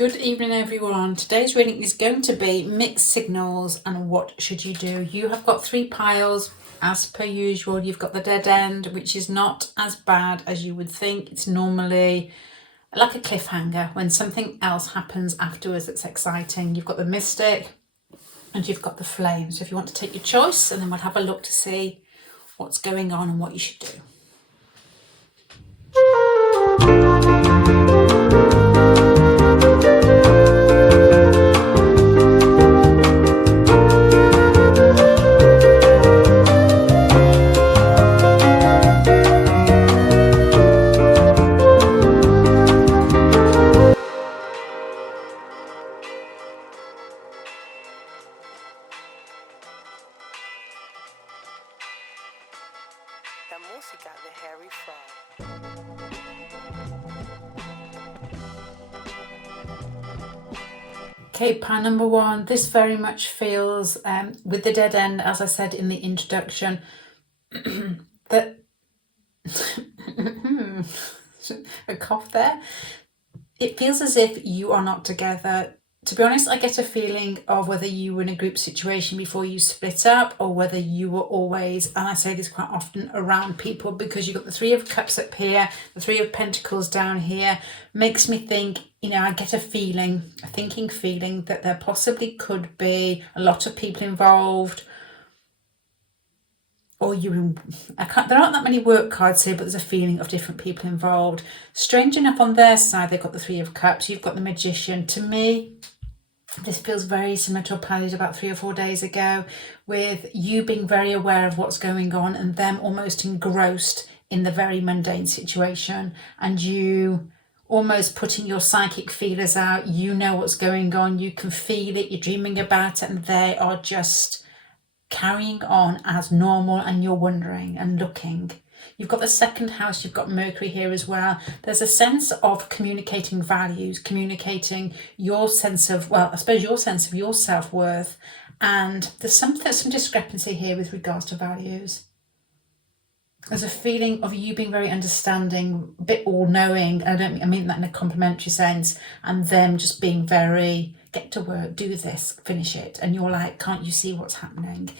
Good evening everyone. Today's reading is going to be mixed signals and what should you do. You have got three piles as per usual. You've got the dead end, which is not as bad as you would think. It's normally like a cliffhanger when something else happens afterwards that's exciting. You've got the mystic and you've got the flame. So if you want to take your choice, and then we'll have a look to see what's going on and what you should do. Okay, pile number one. This very much feels, with the dead end, as I said in the introduction, that a cough there. It feels as if you are not together. To be honest, I get a feeling of whether you were in a group situation before you split up, or whether you were always, and I say this quite often, around people, because you've got the Three of Cups up here, the Three of Pentacles down here. Makes me think, I get a thinking feeling that there possibly could be a lot of people involved, or there aren't that many work cards here, but there's a feeling of different people involved. Strange enough, on their side, they've got the Three of Cups. You've got the Magician. To me, this feels very similar to a pile about 3 or 4 days ago, with you being very aware of what's going on and them almost engrossed in the very mundane situation, and you almost putting your psychic feelers out. You know what's going on. You can feel it. You're dreaming about it, and they are just carrying on as normal, and you're wondering and looking. You've got the second house, you've got Mercury here as well. There's a sense of communicating values, communicating your sense of, well, I suppose your sense of your self-worth, and there's some discrepancy here with regards to values. There's a feeling of you being very understanding, a bit all-knowing. I mean that in a complimentary sense, and them just being very, get to work, do this, finish it. And you're like, can't you see what's happening?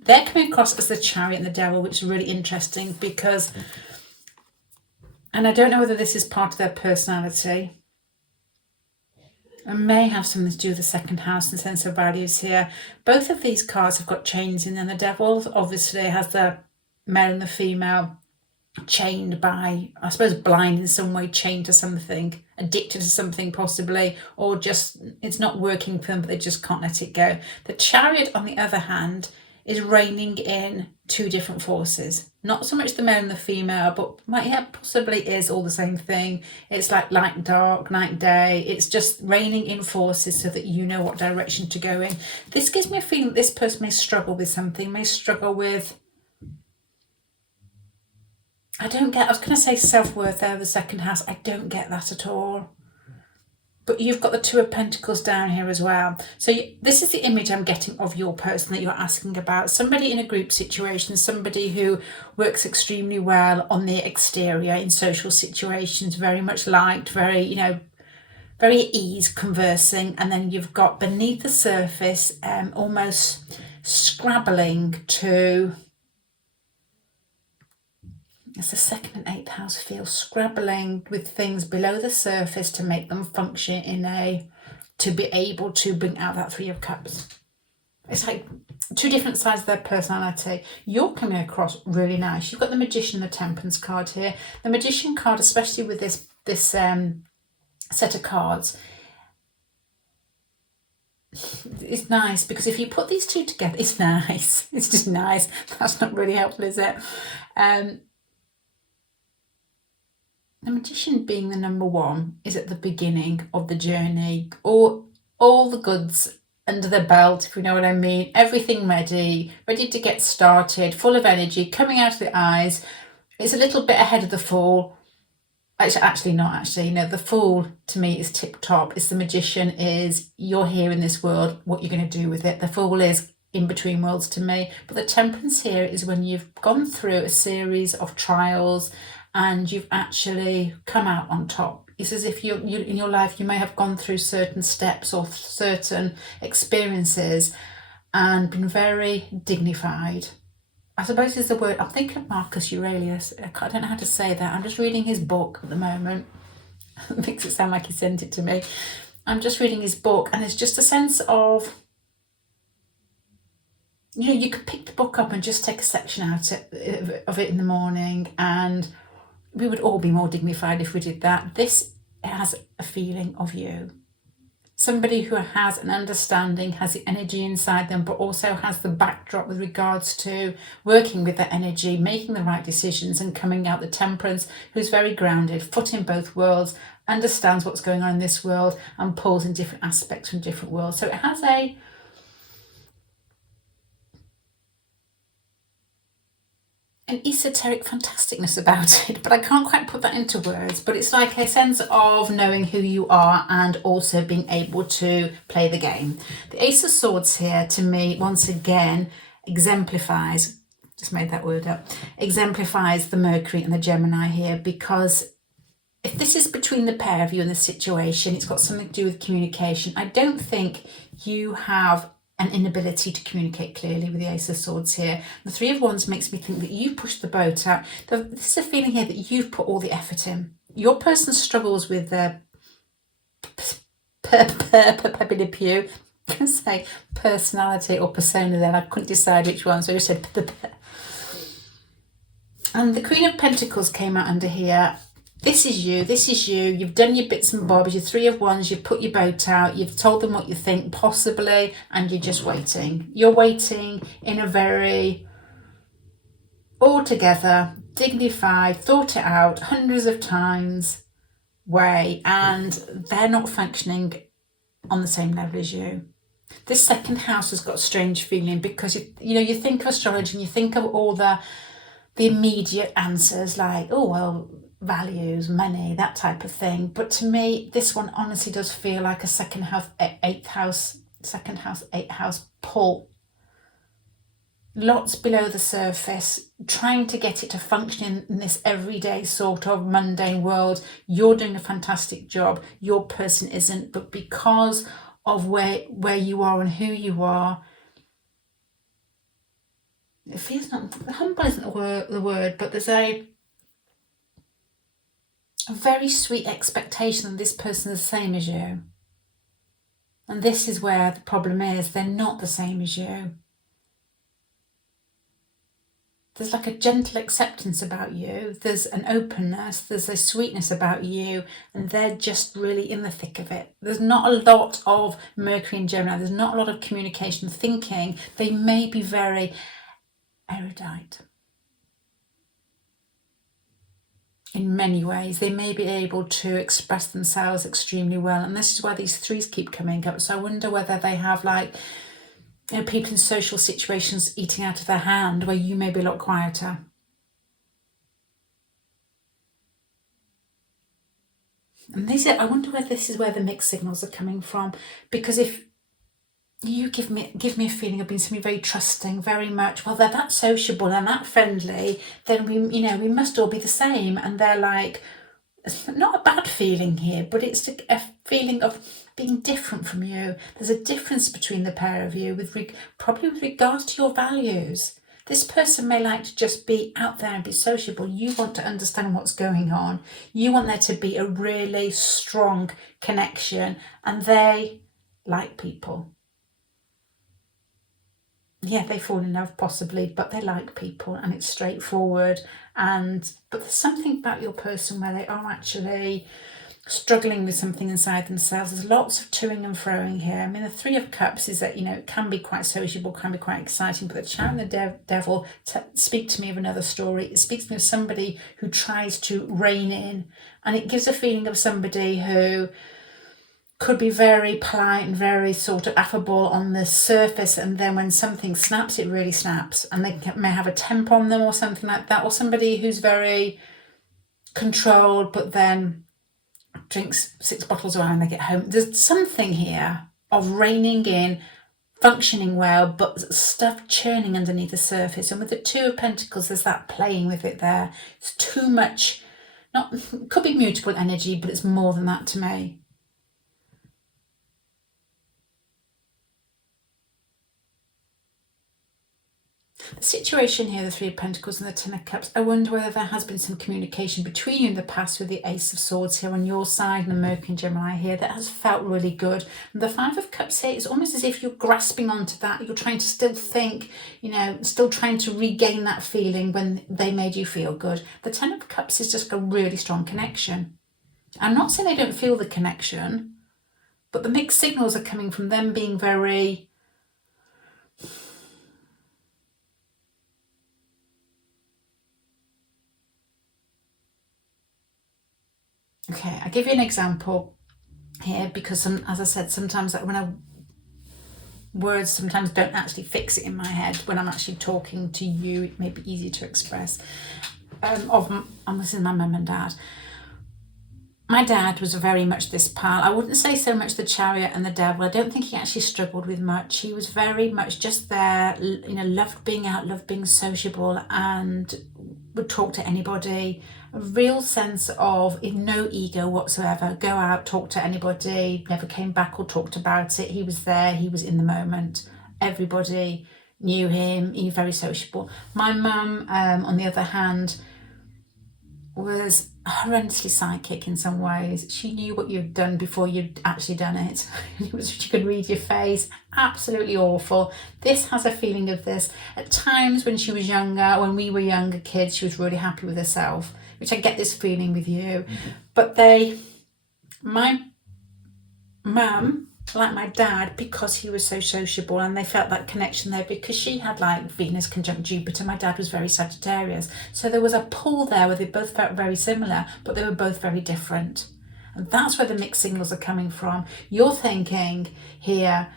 They're coming across as the Chariot and the Devil, which is really interesting because, and I don't know whether this is part of their personality. It may have something to do with the second house and sense of values here. Both of these cards have got chains in them. The Devil obviously has the male and the female chained by, I suppose, blind in some way, chained to something, addicted to something possibly, or just it's not working for them, but they just can't let it go. The Chariot, on the other hand, is reining in two different forces. Not so much the male and the female, but possibly is all the same thing. It's like light and dark, night and day. It's just reining in forces so that you know what direction to go in. This gives me a feeling that this person may struggle with something, may struggle with, I was going to say self-worth there, the second house. I don't get that at all. But you've got the Two of Pentacles down here as well. So this is the image I'm getting of your person that you're asking about. Somebody in a group situation, somebody who works extremely well on the exterior in social situations, very much liked, very, very at ease conversing. And then you've got beneath the surface, almost scrabbling to, as the second and eighth house feel, scrabbling with things below the surface to make them function to be able to bring out that Three of Cups. It's like two different sides of their personality. You're coming across really nice. You've got the Magician and the Temperance card here. The Magician card, especially with this set of cards, it's nice because if you put these two together, it's nice. It's just nice. That's not really helpful, is it? The Magician being the number one is at the beginning of the journey, or all the goods under the belt, if you know what I mean. Everything ready to get started, full of energy, coming out of the eyes. It's a little bit ahead of the Fool. Actually not. The Fool to me is tip top. It's the Magician is, you're here in this world, what you're going to do with it. The Fool is in between worlds to me. But the Temperance here is when you've gone through a series of trials and you've actually come out on top. It's as if you in your life, you may have gone through certain steps or certain experiences and been very dignified. I suppose is the word. I'm thinking of Marcus Aurelius. I don't know how to say that. I'm just reading his book at the moment. It makes it sound like he sent it to me. I'm just reading his book, and it's just a sense of, you could pick the book up and just take a section out of it in the morning, and we would all be more dignified if we did that. This has a feeling of you. Somebody who has an understanding, has the energy inside them, but also has the backdrop with regards to working with that energy, making the right decisions and coming out the temperance, who's very grounded, foot in both worlds, understands what's going on in this world and pulls in different aspects from different worlds. So it has an esoteric fantasticness about it, but I can't quite put that into words. But it's like a sense of knowing who you are and also being able to play the game. The Ace of Swords here, to me, once again, exemplifies, just made that word up, exemplifies the Mercury and the Gemini here, because if this is between the pair of you in the situation, it's got something to do with communication. I don't think you have an inability to communicate clearly with the Ace of Swords here. The Three of Wands makes me think that you pushed the boat out. This is a feeling here that you've put all the effort in. Your person struggles with their I'm going to say personality or persona then. I couldn't decide which one, so I just said and the Queen of Pentacles came out under here. This is you, you've done your bits and bobs, your Three of Wands, you've put your boat out, you've told them what you think, possibly, and you're just waiting. You're waiting in a very altogether, dignified, thought it out hundreds of times way, and they're not functioning on the same level as you. This second house has got a strange feeling because, you think of astrology and you think of all the immediate answers like, oh, well, values, money, that type of thing. But to me, this one honestly does feel like a second house, eighth house pull. Lots below the surface, trying to get it to function in this everyday sort of mundane world. You're doing a fantastic job. Your person isn't, but because of where you are and who you are, it feels not humble isn't the word, but there's a very sweet expectation that this person is the same as you. And this is where the problem is. They're not the same as you. There's like a gentle acceptance about you. There's an openness. There's a sweetness about you. And they're just really in the thick of it. There's not a lot of Mercury and Gemini. There's not a lot of communication, thinking. They may be very erudite. In many ways, they may be able to express themselves extremely well, and this is why these threes keep coming up. So I wonder whether they have people in social situations eating out of their hand, where you may be a lot quieter. And I wonder whether this is where the mixed signals are coming from, because if you give me a feeling of being somebody very trusting, very much, well, they're that sociable and that friendly, then we must all be the same. And they're like, it's not a bad feeling here, but it's a feeling of being different from you. There's a difference between the pair of you, probably with regards to your values. This person may like to just be out there and be sociable. You want to understand what's going on. You want there to be a really strong connection, and they like people. Yeah, they fall in love possibly, but they like people, and it's straightforward. But there's something about your person where they are actually struggling with something inside themselves. There's lots of toing and froing here. I mean, the Three of Cups is that, it can be quite sociable, can be quite exciting, but the Chariot and the Devil speak to me of another story. It speaks to me of somebody who tries to rein in, and it gives a feeling of somebody who could be very polite and very sort of affable on the surface, and then when something snaps, it really snaps, and they may have a temper on them or something like that, or somebody who's very controlled but then drinks 6 bottles of wine when they get home. There's something here of reining in, functioning well, but stuff churning underneath the surface. And with the Two of Pentacles, there's that playing with it there. It's too much, not, it could be mutable energy, but it's more than that to me. The situation here, the Three of Pentacles and the Ten of Cups, I wonder whether there has been some communication between you in the past with the Ace of Swords here on your side and the Mercury and Gemini here that has felt really good. And the Five of Cups here is almost as if you're grasping onto that. You're trying to still think, you know, still trying to regain that feeling when they made you feel good. The Ten of Cups is just a really strong connection. I'm not saying they don't feel the connection, but the mixed signals are coming from them being very... Okay, I'll give you an example here because, as I said, sometimes words sometimes don't actually fix it in my head. When I'm actually talking to you, it may be easier to express. I'm listening to my mum and dad. My dad was very much this pal. I wouldn't say so much the Chariot and the Devil. I don't think he actually struggled with much. He was very much just there, you know, loved being out, loved being sociable, and would talk to anybody. A real sense of no ego whatsoever. Go out, talk to anybody, never came back or talked about it. He was there, he was in the moment. Everybody knew him, he was very sociable. My mum, on the other hand, was horrendously psychic in some ways. She knew what you'd done before you'd actually done it. She could read your face. Absolutely awful. This has a feeling of this. At times when she was younger, when we were younger kids, she was really happy with herself, which I get this feeling with you. But my mum, like my dad, because he was so sociable, and they felt that connection there because she had like Venus conjunct Jupiter. My dad was very Sagittarius, so there was a pull there where they both felt very similar, but they were both very different. And that's where the mixed signals are coming from. You're thinking here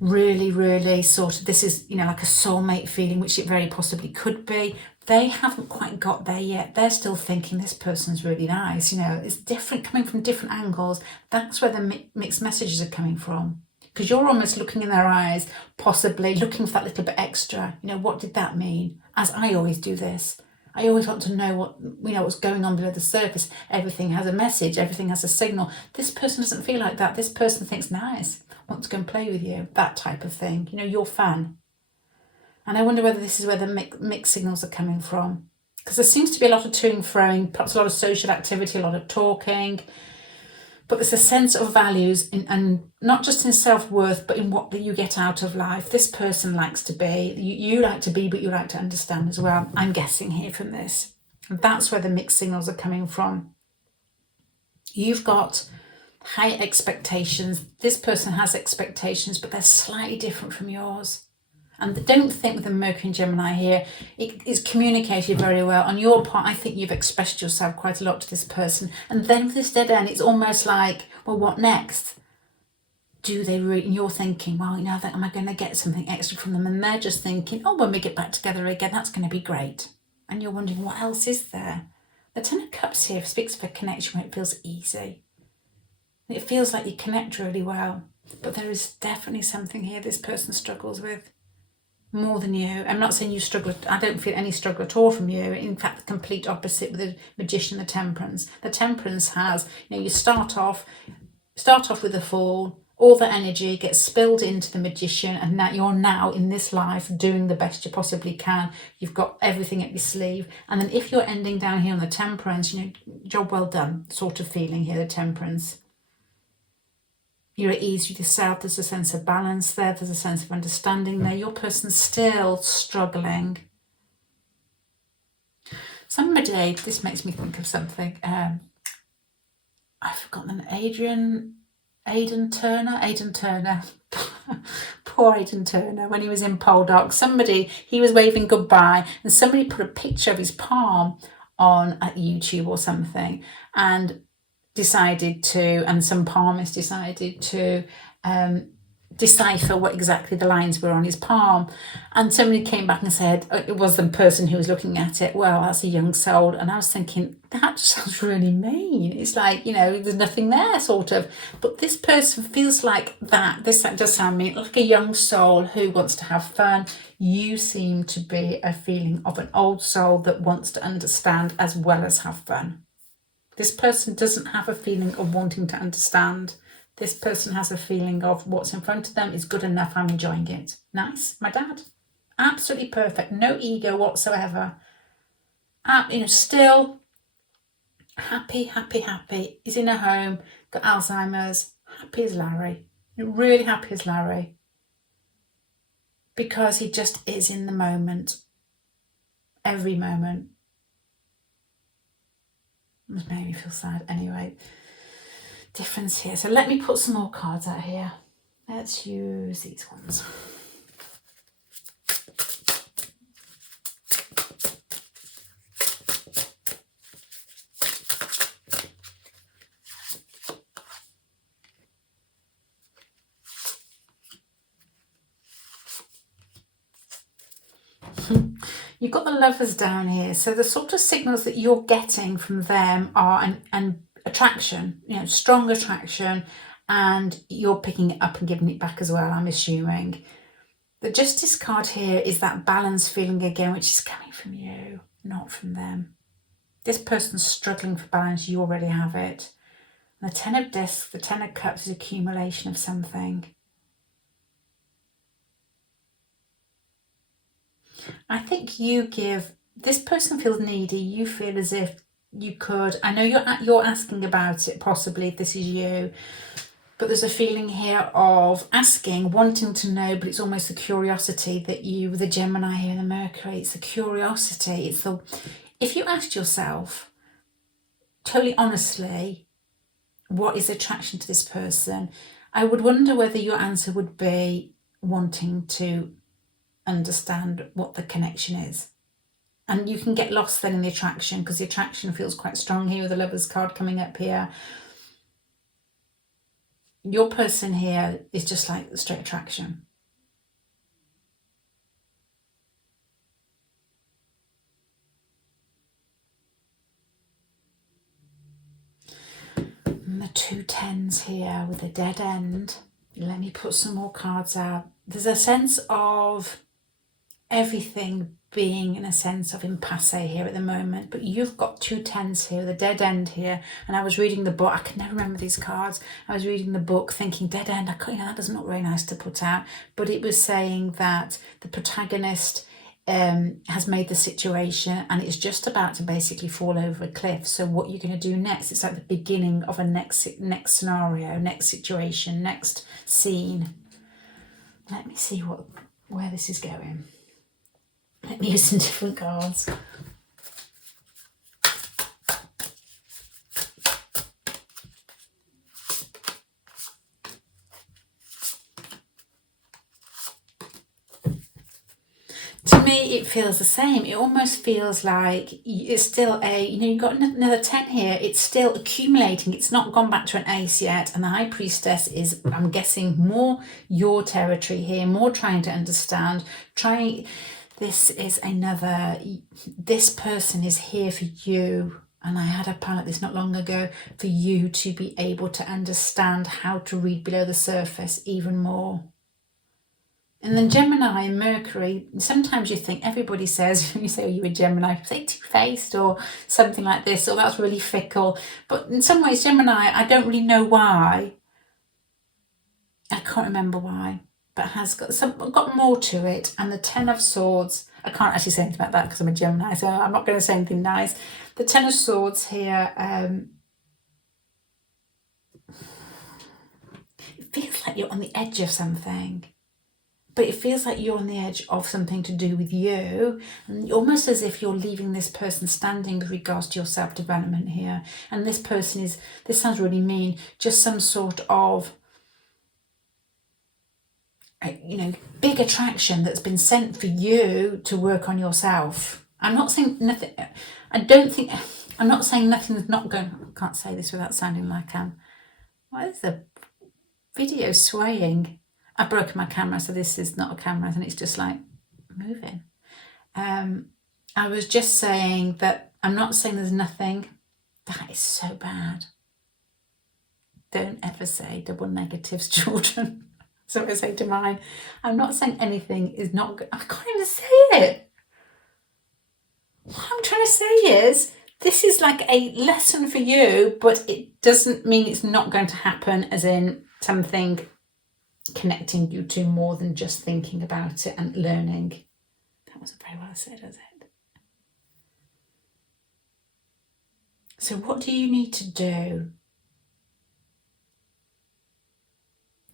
really, really sort of, this is, you know, like a soulmate feeling, which it very possibly could be. They haven't quite got there yet. They're still thinking this person's really nice. You know, it's different, coming from different angles. That's where the mixed messages are coming from. Because you're almost looking in their eyes, possibly looking for that little bit extra. You know, what did that mean? As I always do this. I always want to know what's going on below the surface. Everything has a message. Everything has a signal. This person doesn't feel like that. This person thinks, nice, wants to go and play with you. That type of thing. You know, you're fun. And I wonder whether this is where the mixed signals are coming from. Because there seems to be a lot of to and froing, perhaps a lot of social activity, a lot of talking. But there's a sense of values, and not just in self-worth, but in what you get out of life. This person likes to be, you like to be, but you like to understand as well. I'm guessing here from this. And that's where the mixed signals are coming from. You've got high expectations. This person has expectations, but they're slightly different from yours. And don't think with the Mercury and Gemini here, it's communicated very well. On your part, I think you've expressed yourself quite a lot to this person. And then with this dead end, it's almost like, well, what next? Do they really, and you're thinking, well, you know, am I going to get something extra from them? And they're just thinking, oh, when we get back together again, that's going to be great. And you're wondering, what else is there? The Ten of Cups here speaks of a connection where it feels easy. It feels like you connect really well. But there is definitely something here this person struggles with. More than you. I'm not saying you struggle. I don't feel any struggle at all from you. In fact, the complete opposite with the Magician, the Temperance. The Temperance has, you know, you start off with the Fool. All the energy gets spilled into the Magician, and now you're now in this life doing the best you possibly can. You've got everything up your sleeve, and then if you're ending down here on the Temperance, you know, job well done sort of feeling here. The Temperance. You're at ease with yourself. There's a sense of balance there. There's a sense of understanding there. Your person's still struggling. Somebody, this makes me think of something. I've forgotten Aidan Turner. Poor Aidan Turner, when he was in Poldark, he was waving goodbye, and somebody put a picture of his palm on at YouTube or something, and some palmists decided to decipher what exactly the lines were on his palm. And somebody came back and said, it was the person who was looking at it, well, that's a young soul. And I was thinking, that sounds really mean. It's like, you know, there's nothing there, sort of. But this person feels like that. This does sound mean, like a young soul who wants to have fun. You seem to be a feeling of an old soul that wants to understand as well as have fun. This person doesn't have a feeling of wanting to understand. This person has a feeling of what's in front of them is good enough. I'm enjoying it. Nice. My dad. Absolutely perfect. No ego whatsoever. Still happy. He's in a home, got Alzheimer's. Happy as Larry. Really happy as Larry. Because he just is in the moment. Every moment. It made me feel sad. Anyway, difference here. So let me put some more cards out here. Let's use these ones. You've got the Lovers down here. So the sort of signals that you're getting from them are an attraction, strong attraction, and you're picking it up and giving it back as well, I'm assuming. The Justice card here is that balance feeling again, which is coming from you, not from them. This person's struggling for balance. You already have it. And the Ten of Discs, the Ten of Cups is accumulation of something. I think this person feels needy. You feel as if you could. I know you're asking about it, possibly, if this is you. But there's a feeling here of asking, wanting to know, but it's almost the curiosity that the Gemini here and the Mercury, it's the curiosity. If you asked yourself, totally honestly, what is attraction to this person, I would wonder whether your answer would be wanting to understand what the connection is. And you can get lost then in the attraction, because the attraction feels quite strong here with the Lovers card coming up here. Your person here is just like straight attraction. And the 2 tens here with a dead end. Let me put some more cards out. There's a sense of everything being in a sense of impasse here at the moment, but you've got 2 tens here, the dead end here. And I was reading the book, I can never remember these cards. I was reading the book thinking dead end, that doesn't look very nice to put out, but it was saying that the protagonist has made the situation and it's just about to basically fall over a cliff. So what you're going to do next, it's like the beginning of a next scenario, next situation, next scene. Let me see where this is going. Let me use some different cards. To me, it feels the same. It almost feels like it's still you've got another 10 here. It's still accumulating. It's not gone back to an ace yet. And the High Priestess is, I'm guessing, more your territory here, more trying to understand, this person is here for you. And I had a pan like this not long ago, for you to be able to understand how to read below the surface even more. And then Gemini and Mercury, sometimes you think, everybody says, when you say, you're a Gemini, say two-faced or something like this, or that's really fickle. But in some ways, Gemini, I don't really know why. I can't remember why, but has got more to it. And the 10 of Swords, I can't actually say anything about that because I'm a Gemini, so I'm not going to say anything nice. The 10 of Swords here, it feels like you're on the edge of something. But it feels like you're on the edge of something to do with you, and almost as if you're leaving this person standing with regards to your self-development here. And this person is, this sounds really mean, just some sort of, big attraction that's been sent for you to work on yourself. I'm not saying nothing, I'm not saying nothing's not going, I can't say this without sounding like why is the video swaying? I've broken my camera, so this is not a camera and it's just like moving. I was just saying that I'm not saying there's nothing. That is so bad. Don't ever say double negatives, children. So I say to mine, I'm not saying anything is not good. I can't even say it. What I'm trying to say is this is like a lesson for you, but it doesn't mean it's not going to happen, as in something connecting you to more than just thinking about it and learning. That wasn't very well said, was it? So what do you need to do?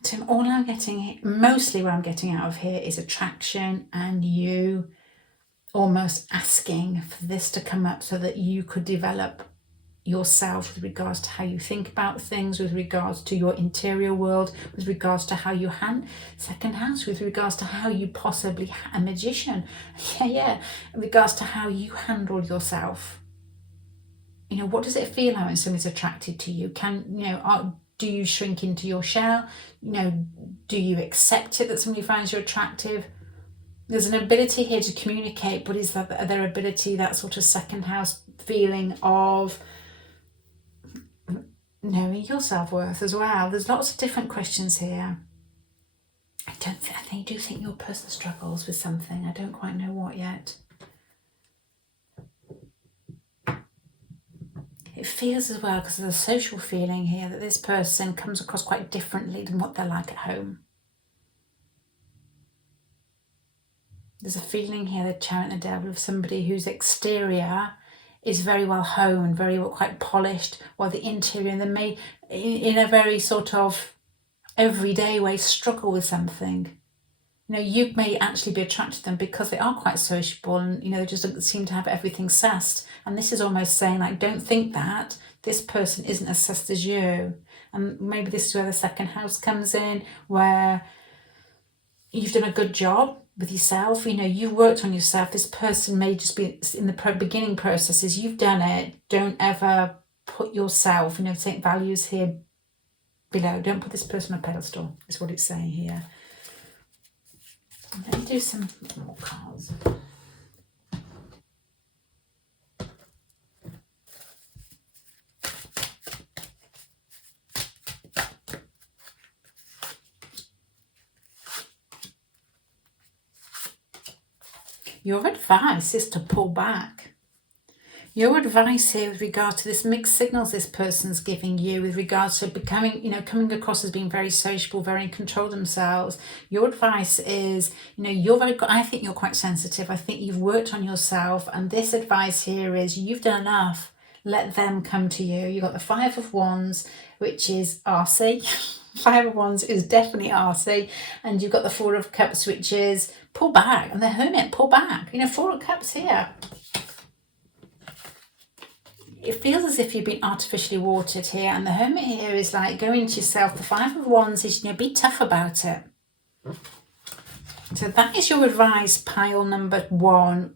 So all I'm getting, mostly what I'm getting out of here is attraction and you almost asking for this to come up so that you could develop yourself with regards to how you think about things, with regards to your interior world, with regards to how you second house, with regards to how you possibly a magician, in regards to how you handle yourself. You know, what does it feel like when somebody's attracted to you? Do you shrink into your shell? You know, do you accept it that somebody finds you attractive? There's an ability here to communicate, but is that their ability, that sort of second house feeling of knowing your self-worth as well? There's lots of different questions here. I do think your person struggles with something. I don't quite know what yet. It feels as well, because there's a social feeling here, that this person comes across quite differently than what they're like at home. There's a feeling here, the Chariot and the Devil, of somebody whose exterior is very well honed, very well, quite polished, while the interior, they may, in a very sort of everyday way, struggle with something. You know, you may actually be attracted to them because they are quite sociable and, you know, they just don't seem to have everything sussed. And this is almost saying, like, don't think that this person isn't as sussed as you. And maybe this is where the second house comes in, where you've done a good job with yourself. You know, you've worked on yourself. This person may just be in the beginning processes. You've done it. Don't ever put yourself, you know, think values here below. Don't put this person on a pedestal, is what it's saying here. Let me do some more cards. Your advice is to pull back. Your advice here with regard to this mixed signals this person's giving you, with regards to becoming, you know, coming across as being very sociable, very in control of themselves. Your advice is, you know, I think you're quite sensitive. I think you've worked on yourself. And this advice here is, you've done enough. Let them come to you. You've got the Five of Wands, which is RC. Five of Wands is definitely RC. And you've got the Four of Cups, which is pull back. And the Hermit, pull back. You know, Four of Cups here. It feels as if you've been artificially watered here. And the Hermit here is like going to yourself. The Five of Wands is, you know, be tough about it. So that is your advice, pile number one.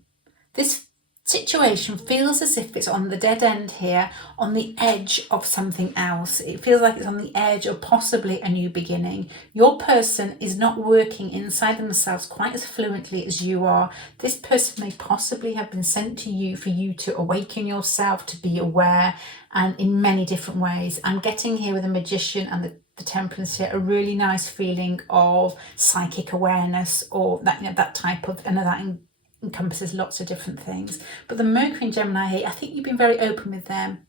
This situation feels as if it's on the dead end here, on the edge of something else. It feels like it's on the edge of possibly a new beginning. Your person is not working inside themselves quite as fluently as you are. This person may possibly have been sent to you for you to awaken yourself, to be aware, and in many different ways. I'm getting here with a Magician and the Temperance here, a really nice feeling of psychic awareness, or that, you know, that type of, and that encompasses lots of different things. But the Mercury and Gemini here, I think you've been very open with them.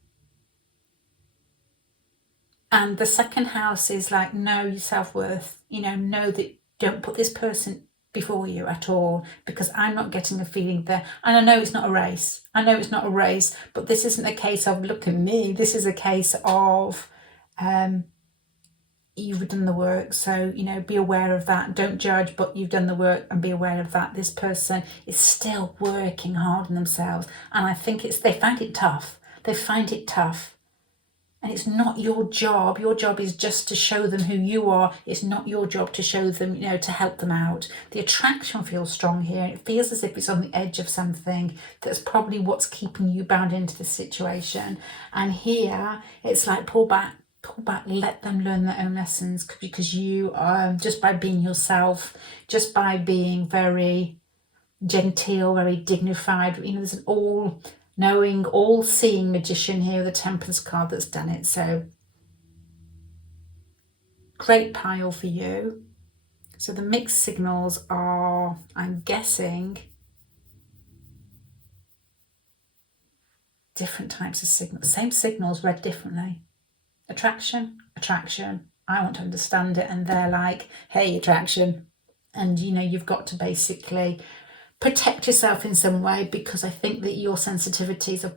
And the second house is like, know your self-worth. You know that, don't put this person before you at all, because I'm not getting a feeling there. And I know it's not a race. But this isn't a case of, look at me. This is a case of, you've done the work, so, you know, be aware of that. Don't judge, but you've done the work, and be aware of that. This person is still working hard on themselves, and I think they find it tough. And it's not your job. Your job is just to show them who you are. It's not your job to show them, you know, to help them out. The attraction feels strong here. It feels as if it's on the edge of something. That's probably what's keeping you bound into this situation. And here it's like, pull back, let them learn their own lessons, because you are, just by being yourself, just by being very genteel, very dignified, you know, there's an all-knowing, all-seeing Magician here, the Temperance card, that's done it. So great pile for you. So the mixed signals are, I'm guessing, different types of signals, same signals read differently. Attraction, attraction, I want to understand it, and they're like, hey, attraction. And you know, you've got to basically protect yourself in some way, because I think that your sensitivities are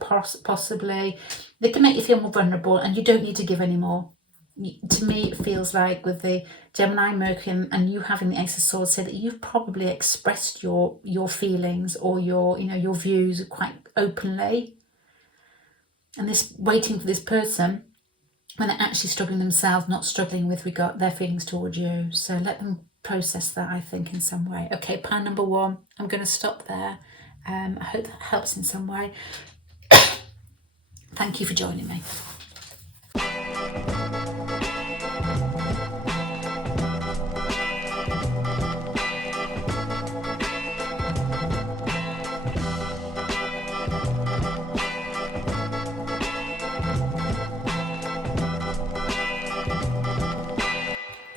possibly, they can make you feel more vulnerable, and you don't need to give any more. To me, it feels like with the Gemini, Mercury, and you having the Ace of Swords, say that you've probably expressed your feelings or your, you know, your views quite openly. And this waiting for this person when they're actually struggling themselves, not struggling with regard their feelings towards you. So let them process that, I think, in some way. Okay, pile number 1. I'm going to stop there. I hope that helps in some way. Thank you for joining me.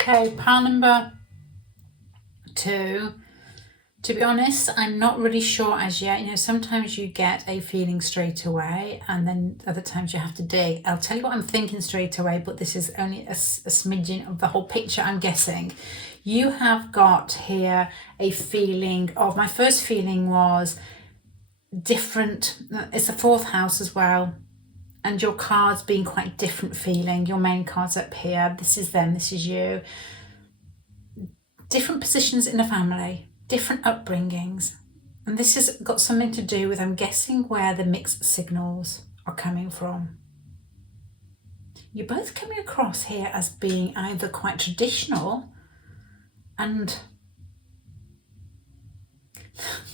Okay, pile number 2. To be honest, I'm not really sure as yet. You know, sometimes you get a feeling straight away, and then other times you have to dig. I'll tell you what I'm thinking straight away, but this is only a smidgen of the whole picture, I'm guessing. You have got here a feeling of, my first feeling was different. It's the 4th house as well. And your cards being quite different feeling. Your main cards up here. This is them, this is you. Different positions in the family. Different upbringings. And this has got something to do with, I'm guessing, where the mixed signals are coming from. You're both coming across here as being either quite traditional, and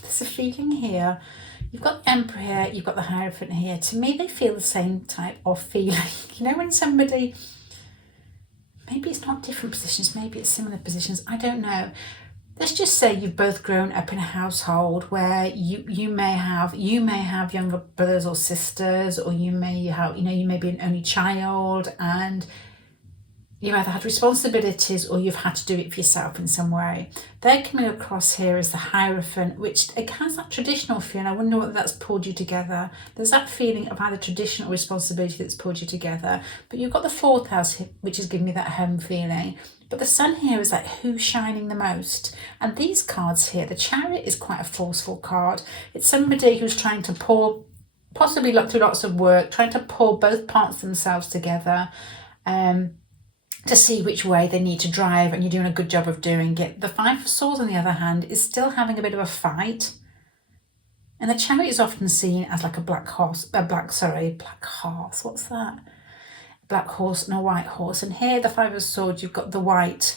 there's a feeling here. You've got the Emperor here, you've got the Hierophant here. To me, they feel the same type of feeling. You know, when somebody, maybe it's not different positions, maybe it's similar positions, I don't know. Let's just say you've both grown up in a household where you may have younger brothers or sisters, or you may have, you know, you may be an only child, and you've either had responsibilities or you've had to do it for yourself in some way. They're coming across here as the Hierophant, which it has that traditional feeling. I wonder whether that's pulled you together. There's that feeling of either traditional responsibility that's pulled you together. But you've got the 4th house here, which is giving me that home feeling. But the Sun here is like, who's shining the most? And these cards here, the Chariot is quite a forceful card. It's somebody who's trying to pull, possibly through lots of work, trying to pull both parts themselves together. To see which way they need to drive, and you're doing a good job of doing it. The 5 of Swords, on the other hand, is still having a bit of a fight. And the Chariot is often seen as like a black horse, what's that? Black horse and a white horse. And here, the 5 of Swords, you've got the white,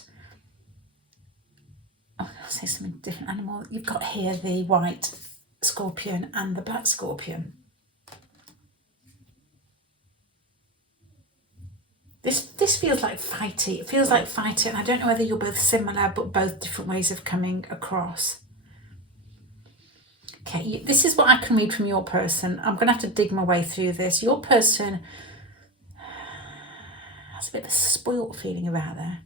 I'll say something different animal. You've got here the white scorpion and the black scorpion. This feels like fighty. It feels like fighting. I don't know whether you're both similar, but both different ways of coming across. Okay, this is what I can read from your person. I'm going to have to dig my way through this. Your person has a bit of a spoilt feeling about there.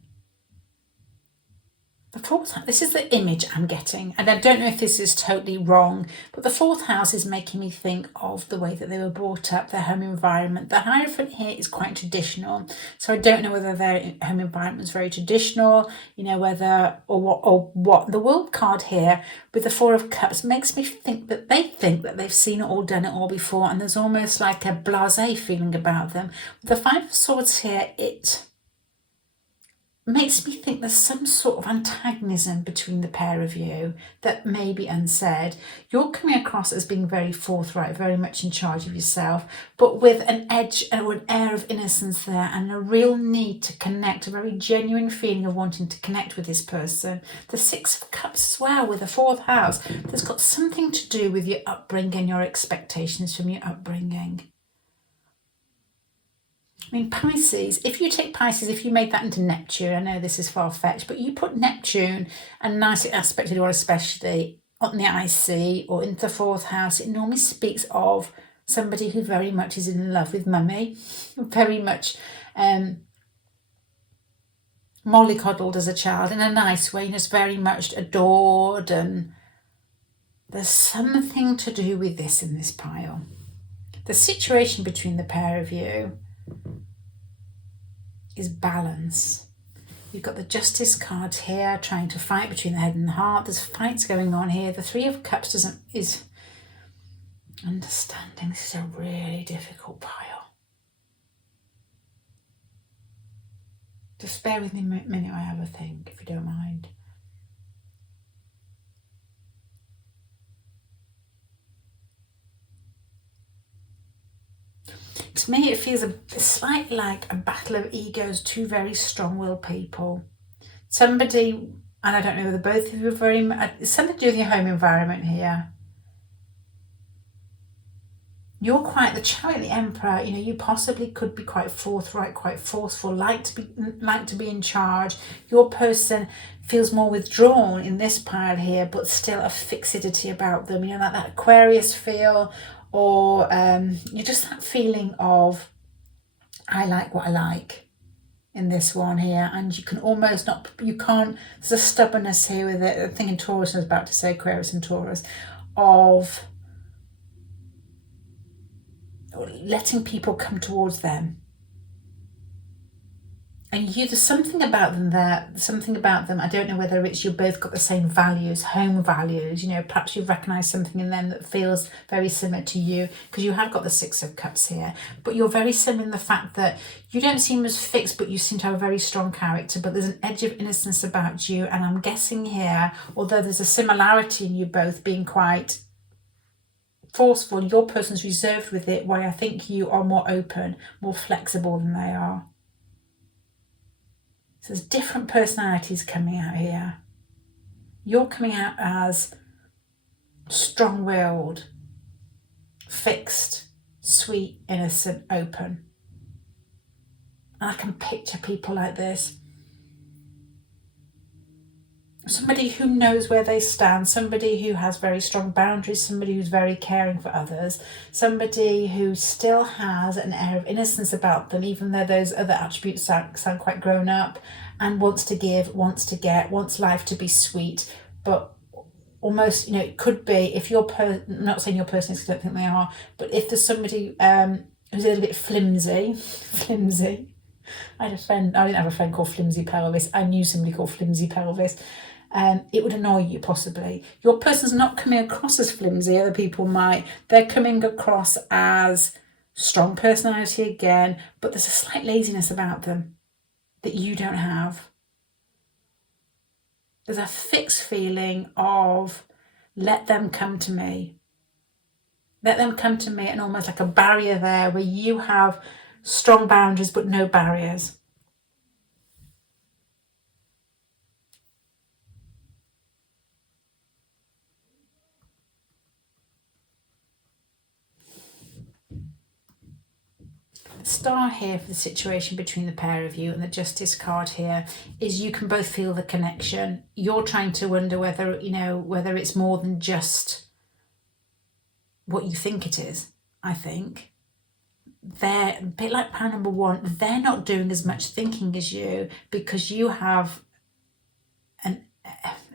The 4th house, this is the image I'm getting, and I don't know if this is totally wrong, but the 4th house is making me think of the way that they were brought up, their home environment. The Hierophant here is quite traditional, so I don't know whether their home environment is very traditional, you know, whether or what. The World card here with the 4 of Cups makes me think that they've seen it all, done it all before, and there's almost like a blasé feeling about them. With the 5 of Swords here, it makes me think there's some sort of antagonism between the pair of you that may be unsaid. You're coming across as being very forthright, very much in charge of yourself, but with an edge or an air of innocence there, and a real need to connect, a very genuine feeling of wanting to connect with this person. The 6 of Cups as well with the 4th house, that's got something to do with your upbringing, your expectations from your upbringing. I mean, Pisces, if you take Pisces, if you made that into Neptune, I know this is far-fetched, but you put Neptune and nice aspected, or especially on the IC or into the 4th house, it normally speaks of somebody who very much is in love with mummy, very much mollycoddled as a child in a nice way, and is very much adored, and there's something to do with this in this pile. The situation between the pair of you is balance. You've got the Justice card here, trying to fight between the head and the heart. There's fights going on here. The Three of Cups is understanding. This is a really difficult pile. Just bear with me a minute, I have a think, if you don't mind. To me, it feels slightly like a battle of egos, two very strong-willed people. Somebody, and I don't know whether both of you are very, it's something to do with your home environment here. You're quite the Chariot, the Emperor. You know, you possibly could be quite forthright, quite forceful, like to be in charge. Your person feels more withdrawn in this pile here, but still a fixity about them. You know, like that Aquarius feel, or you're just that feeling of, I like what I like in this one here, and you can almost not, you can't, there's a stubbornness here with it. I'm thinking Taurus, I was about to say Aquarius and Taurus, of letting people come towards them. And there's something about them there, something about them, I don't know whether it's you've both got the same values, home values, you know, perhaps you've recognised something in them that feels very similar to you, because you have got the Six of Cups here, but you're very similar in the fact that you don't seem as fixed, but you seem to have a very strong character, but there's an edge of innocence about you, and I'm guessing here, although there's a similarity in you both being quite forceful, your person's reserved with it, while I think you are more open, more flexible than they are. So there's different personalities coming out here. You're coming out as strong-willed, fixed, sweet, innocent, open. And I can picture people like this. Somebody who knows where they stand, somebody who has very strong boundaries, somebody who's very caring for others, somebody who still has an air of innocence about them, even though those other attributes sound quite grown up, and wants to give, wants to get, wants life to be sweet, but almost, you know, it could be, if you're, I'm not saying your person is, because I don't think they are, but if there's somebody who's a little bit flimsy, I didn't have a friend called Flimsy Pelvis, I knew somebody called Flimsy Pelvis, it would annoy you possibly. Your person's not coming across as flimsy, other people might. They're coming across as strong personality again, but there's a slight laziness about them that you don't have. There's a fixed feeling of, let them come to me. Let them come to me, and almost like a barrier there where you have strong boundaries but no barriers. Star here for the situation between the pair of you, and the Justice card here is you can both feel the connection. You're trying to wonder whether, you know, whether it's more than just what you think it is. I think they're a bit like pile number one, they're not doing as much thinking as you, because you have a